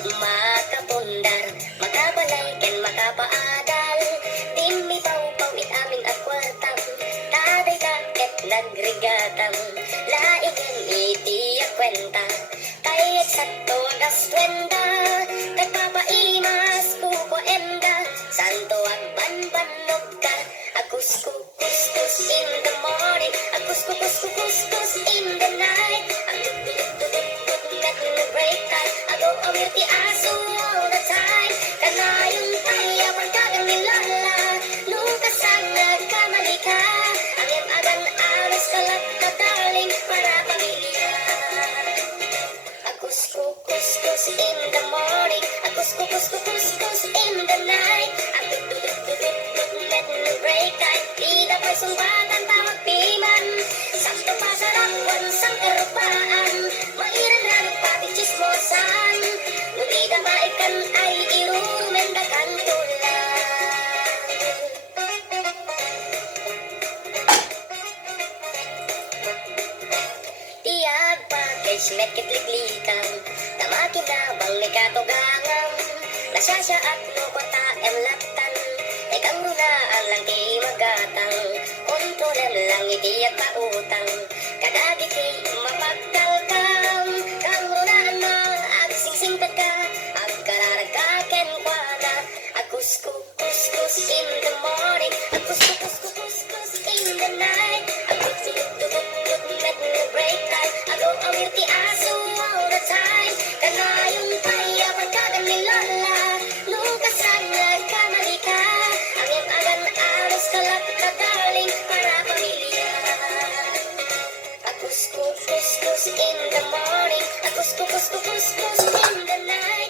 wag makapundar, makabalay ken makapaadal. Di mi pawpaw it aming akwartam, taday daket nagrigatam. Laigan iti kwenta, kayat sa togas twenda. Nagpapaimas kuko enda, santo agbanbanog ka. Akuskus in the morning, akuskus in the night. Break time, ako awit ti aso all the time. Kanayong tayo pagkagang nilala, lukas ang nagkamali ka. Ang agan alas kalat na darling para pamilya. Akuskus in the morning, akuskus in the night. Break time, di na pa'y sumbatan tawag piman. Sakto pa sa rakwan sang karupaan, mairan na nagpati chismosan. Nudi na maikan ay irumendakan tulang. Tiyag package mekit liglikang, tamakin na bang may katugangang. Nasyasya at lukota emlatan, ikang runaan lang di magatang. Kontrolem lang itiyak pautang, kadagiti mapagtalkam. Kang runaan na agsingsingtad ka, agkararag ka ken kwada. Akuskus in the morning, akuskus in the night. Agututututut met no break time, agaw awir ti aso all the time. Kanayong tayo pagkagang nilala, lukas ang nagkamali ka. Ang agan alos kalat na darling para pamilya. Akuskus in the morning, akuskus in the night.